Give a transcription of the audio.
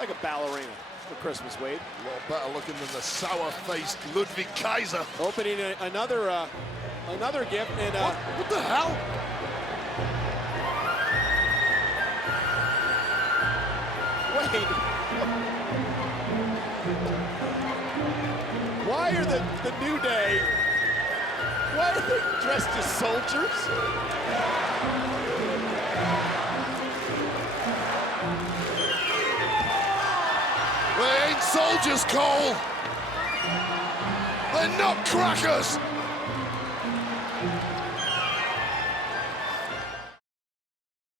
like a ballerina for Christmas, Wade. A lot better looking than the sour-faced Ludwig Kaiser. Opening another gift. And What the hell? Wade, why are the New Day, why are they dressed as soldiers? They ain't soldiers, Cole. They're nutcrackers.